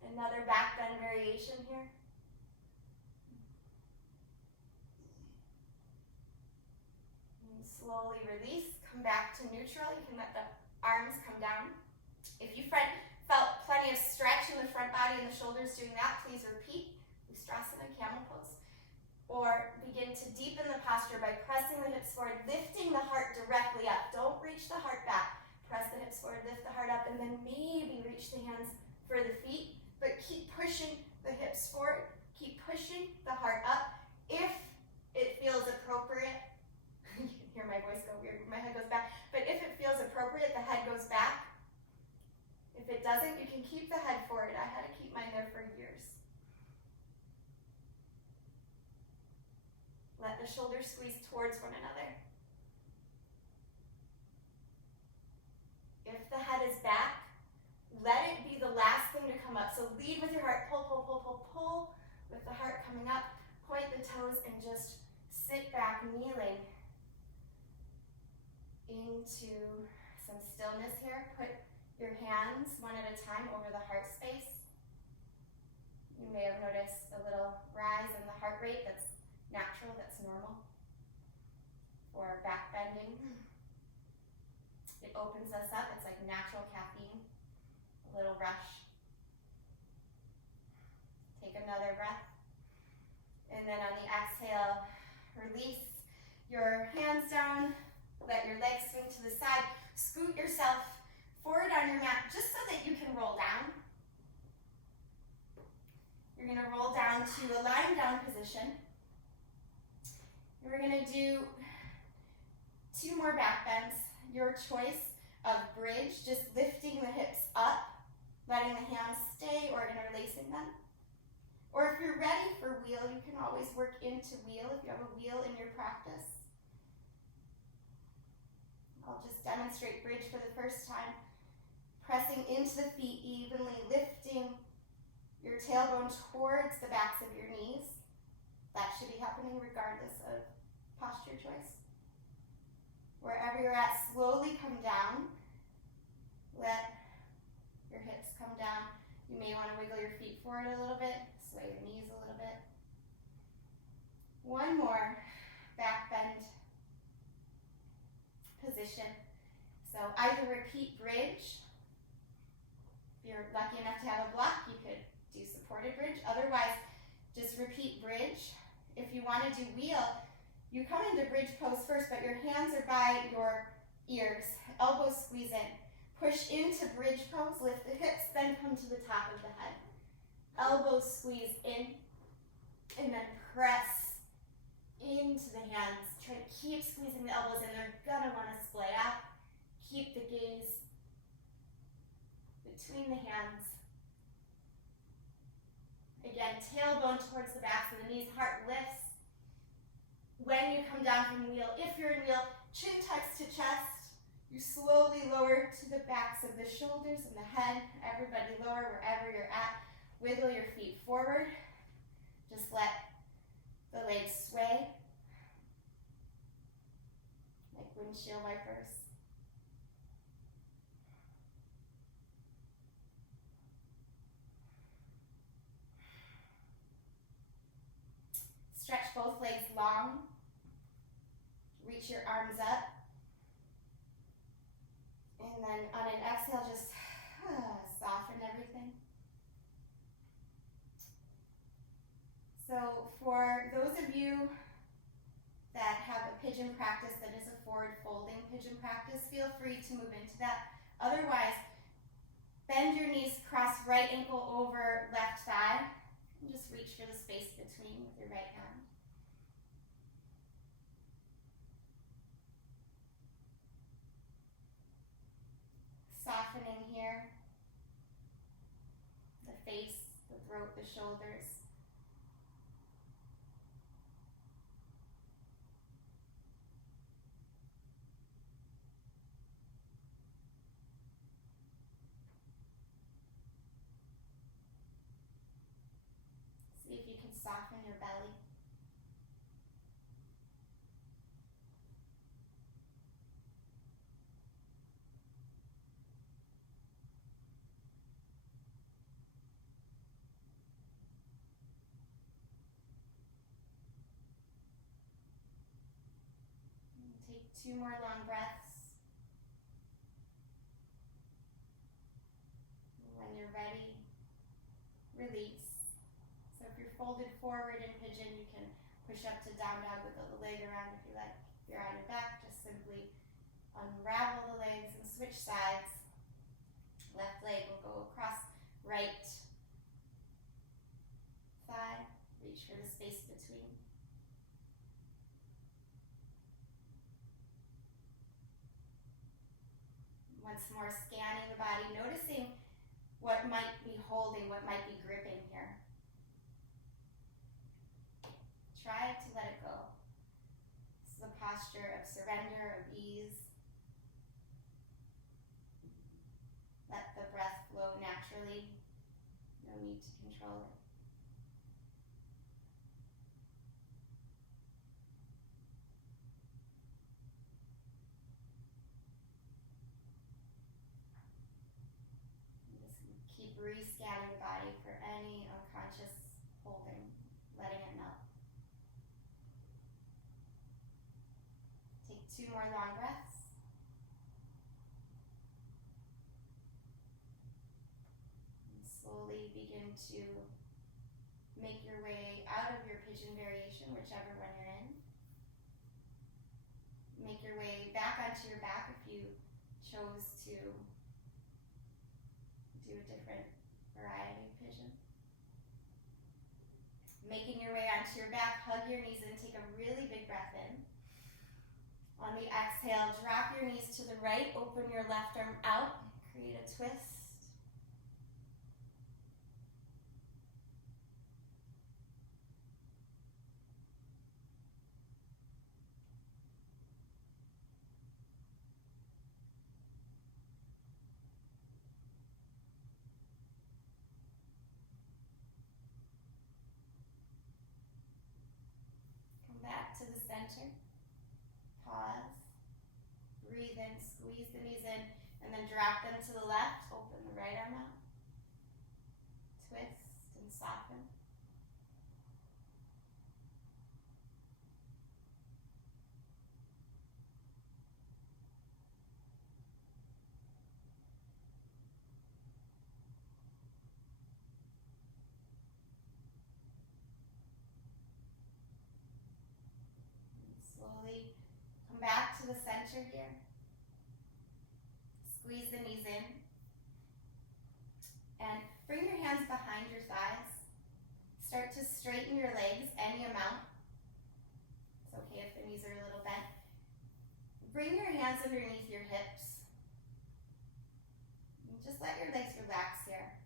Another back bend variation here. And slowly release, come back to neutral. You can let the arms come down. If you felt plenty of stretch in the front body and the shoulders doing that, please repeat Ustrasana, camel pose. Or begin to deepen the posture by pressing the hips forward, lifting the heart directly up. Don't reach the heart back. Press the hips forward, lift the heart up, and then maybe reach the hands for the feet. But keep pushing the hips forward. Keep pushing the heart up. If it feels appropriate, you can hear my voice go weird, my head goes back. But if it feels appropriate, the head goes back. If it doesn't, you can keep the head forward. I had to keep mine there for years. Let the shoulders squeeze towards one another. If the head is back, let it be the last thing to come up. So lead with your heart, pull, pull, pull, pull, pull, with the heart coming up. Point the toes and just sit back, kneeling into some stillness here. Put your hands one at a time over the heart space. You may have noticed a little rise in the heart rate. That's natural, that's normal for back bending. It opens us up. It's like natural caffeine, a little rush. Take another breath. And then on the exhale, release your hands down. Let your legs swing to the side. Scoot yourself forward on your mat just so that you can roll down. You're going to roll down to a lying down position. We're going to do 2 more back bends. Your choice of bridge, just lifting the hips up, letting the hands stay or interlacing them. Or if you're ready for wheel, you can always work into wheel if you have a wheel in your practice. I'll just demonstrate bridge for the first time. Pressing into the feet evenly, lifting your tailbone towards the backs of your knees. That should be happening regardless of posture choice. Wherever you're at, slowly come down. Let your hips come down. You may want to wiggle your feet forward a little bit, sway your knees a little bit. One more back bend position. So either repeat bridge. If you're lucky enough to have a block, you could do supported bridge. Otherwise, just repeat bridge. If you want to do wheel, you come into bridge pose first, but your hands are by your ears. Elbows squeeze in. Push into bridge pose, lift the hips, then come to the top of the head. Elbows squeeze in, and then press into the hands. Try to keep squeezing the elbows in. They're gonna want to splay out. Keep the gaze between the hands. Again, tailbone towards the backs of the knees, heart lifts. When you come down from wheel, if you're in wheel, chin tucks to chest. You slowly lower to the backs of the shoulders and the head. Everybody lower wherever you're at. Wiggle your feet forward. Just let the legs sway like windshield wipers. Stretch both legs long. reach your arms up. And then on an exhale, just soften everything. So for those of you that have a pigeon practice that is a forward folding pigeon practice, feel free to move into that. Otherwise, bend your knees, cross right ankle over left thigh, and just reach for the space between with your right hand. Softening here, the face, the throat, the shoulders. See if you can soften your belly. Take 2 more long breaths. When you're ready, release. So if you're folded forward in pigeon, you can push up to down dog with the leg around if you like. If you're on your back, just simply unravel the legs and switch sides. Left leg will go across right thigh. Reach for the space between. Once more, scanning the body, noticing what might be holding, what might be gripping here. Try to let it go. This is a posture of surrender, of ease. Let the breath flow naturally. No need to control it. Keep re-scanning the body for any unconscious holding, letting it melt. Take 2 more long breaths. And slowly begin to make your way out of your pigeon variation, whichever one you're in. Make your way back onto your back if you chose to do a different variety of pigeon. Making your way onto your back, hug your knees in, take a really big breath in. On the exhale, drop your knees to the right, open your left arm out, create a twist. Back to the center. Pause. Breathe in, squeeze the knees in, and then drop them to the left. Open the right arm out. Twist and soften. Slowly come back to the center here. Squeeze the knees in. And bring your hands behind your thighs. Start to straighten your legs any amount. It's okay if the knees are a little bent. Bring your hands underneath your hips. And just let your legs relax here.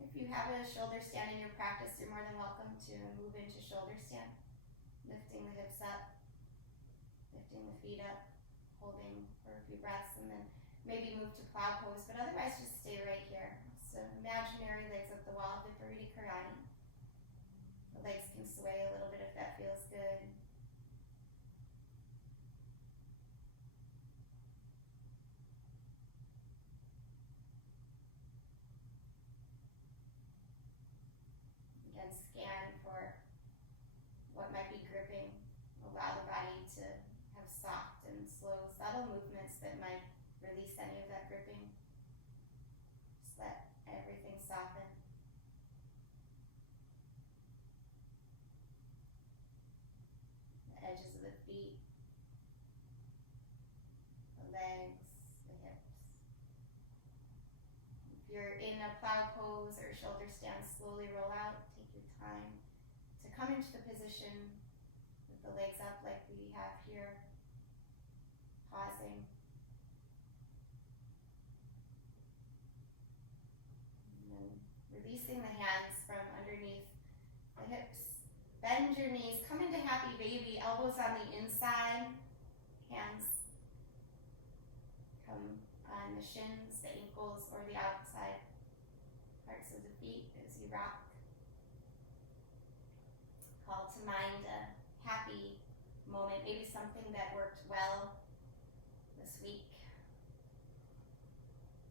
If you have a shoulder stand in your practice, you're more than welcome to move into shoulder stand. Lifting the hips up, lifting the feet up, holding for a few breaths, and then maybe move to plow pose, but otherwise just stay right here. So imaginary legs up the wall, Viparita Karani. The legs can sway a little bit if that feels good. Again, scan for what might be gripping. subtle movements that might release any of that gripping. Just let everything soften. The edges of the feet, the legs, the hips. If you're in a plow pose or shoulder stand, slowly roll out. Take your time to come into the position with the legs up like we have here. Pausing. And then releasing the hands from underneath the hips. Bend your knees. Come into happy baby. Elbows on the inside. Hands come on the shins, the ankles, or the outside parts of the feet as you rock. Call to mind a happy moment, maybe something that worked well this week,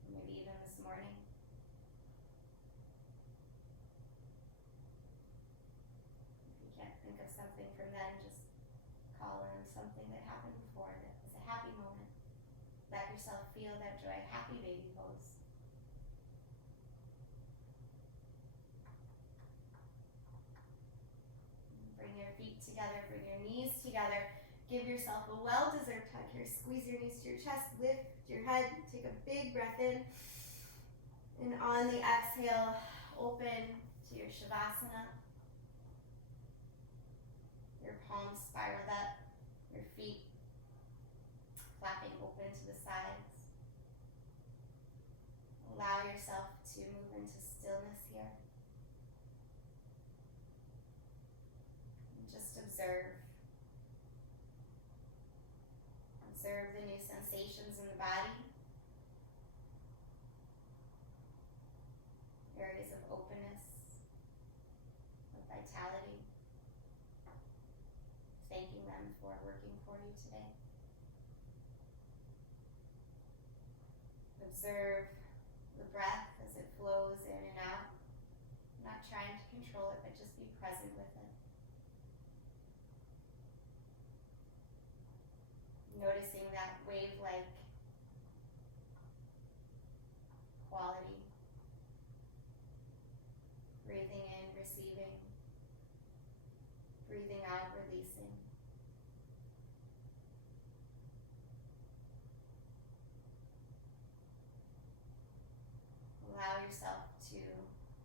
maybe even this morning. If you can't think of something from then, just call in something that happened before that was a happy moment. Let yourself feel that joy. Happy baby pose. Bring your feet together, bring your knees together. Give yourself a well-deserved hug here. Squeeze your knees to your chest, lift your head, take a big breath in. And on the exhale, open to your Shavasana. Your palms spiraled up, your feet flapping open to the sides. Allow yourself to move into stillness here. And just observe. Observe the new sensations in the body. Areas of openness, of vitality. Thanking them for working for you today. Observe the breath as it flows in and out. Not trying to control it, but just be present with it. Noticing that wave-like quality. Breathing in, receiving. Breathing out, releasing. Allow yourself to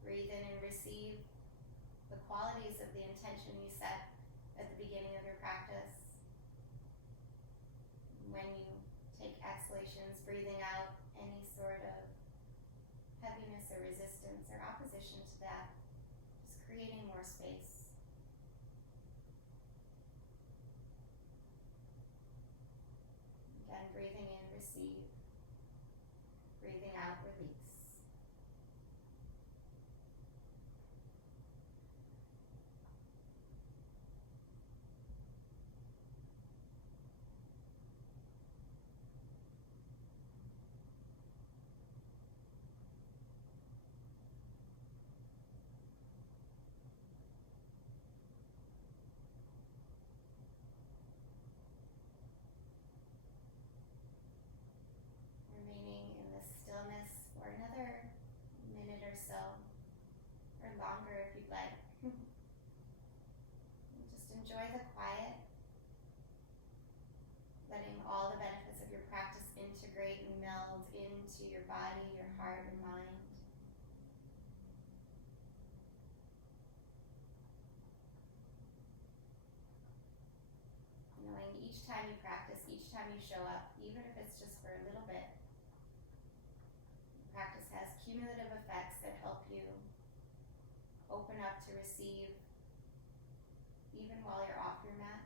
breathe in and receive the qualities of the intention you set at the beginning of your practice. When you take exhalations, breathing out any sort of heaviness or resistance or opposition to that, just creating more space. Again, breathing in, receive. Breathing out, release. Remaining in the stillness for another minute or so, or longer if you'd like. Just enjoy the quiet, letting all the benefits of your practice integrate and meld into your body, your heart, and mind. Knowing each time you practice, each time you show up, even if it's just for a little bit, practice has cumulative effects that help you open up to receive even while you're off your mat.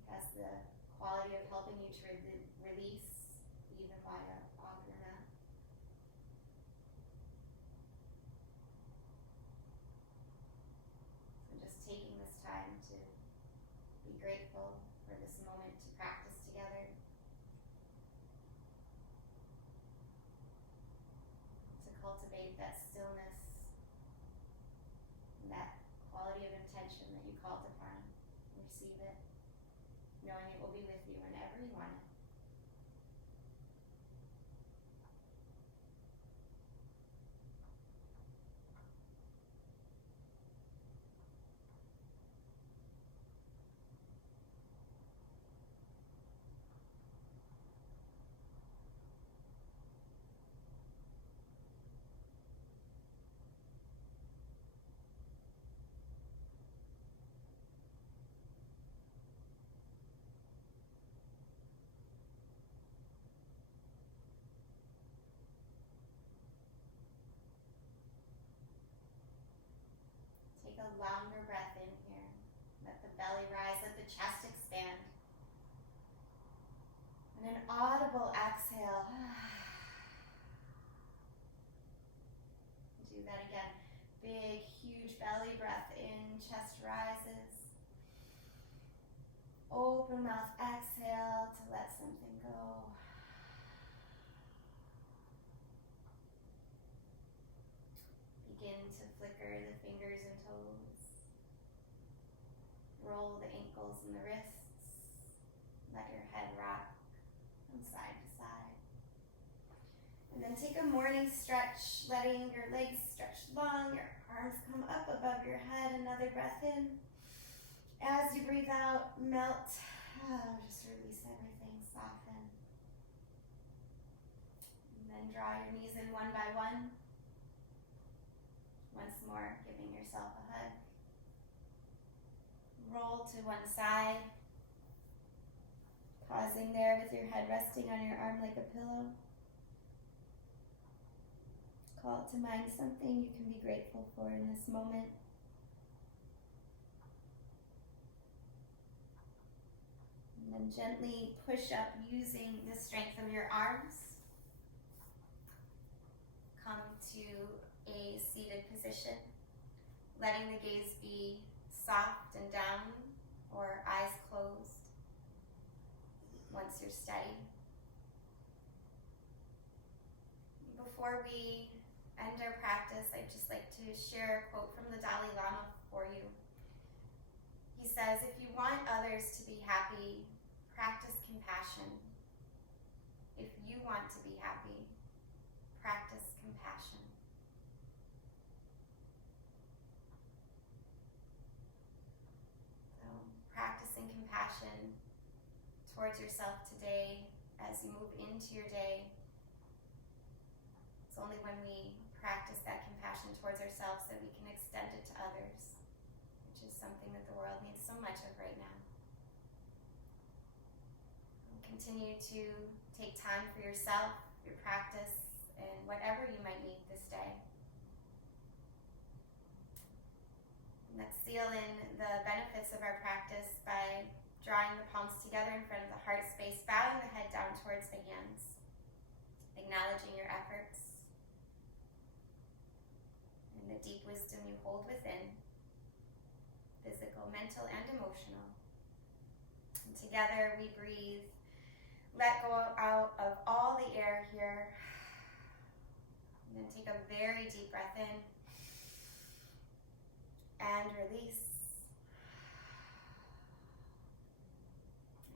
It has the quality of helping you to release even while you're off your mat. So just taking this time to be grateful for this moment to practice together. To cultivate that stillness and that quality of intention that you called upon. Receive it, knowing it you want it. Take a longer breath in here. Let the belly rise, let the chest expand. And an audible exhale. Do that again. Big, huge belly breath in, chest rises. Open mouth exhale to let something go. Begin to flicker the fingers and toes. Roll the ankles and the wrists. Let your head rock from side to side. And then take a morning stretch, letting your legs stretch long, your arms come up above your head. Another breath in. As you breathe out, melt. Just release everything, soften. And then draw your knees in one by one. Once more, giving yourself a hug. Roll to one side. Pausing there with your head resting on your arm like a pillow. Call to mind something you can be grateful for in this moment. And then gently push up using the strength of your arms. Come to a seated position, letting the gaze be soft and down or eyes closed once you're steady. Before we end our practice, I'd just like to share a quote from the Dalai Lama for you. He says, if you want others to be happy, practice compassion. If you want to be happy, practice compassion. So, practicing compassion towards yourself today as you move into your day. It's only when we practice that compassion towards ourselves that we can extend it to others, which is something that the world needs so much of right now. Continue to take time for yourself, your practice, and whatever you might need this day. And let's seal in the benefits of our practice by drawing the palms together in front of the heart space, bowing the head down towards the hands, acknowledging your efforts and the deep wisdom you hold within, physical, mental, and emotional. And together we breathe. Let go out of all the air here. And then take a very deep breath in. And release.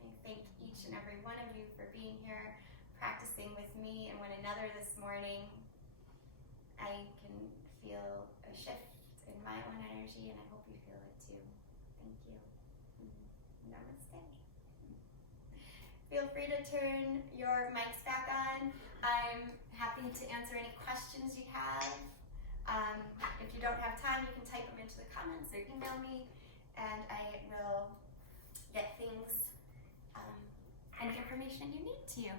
I thank each and every one of you for being here, practicing with me and one another this morning. I can feel a shift in my own energy, and I hope you feel it too. Thank you. Namaste. Feel free to turn your mics back on. I'm happy to answer any questions you have. If you don't have time, you can type them into the comments or email me, and I will get things and information you need to you.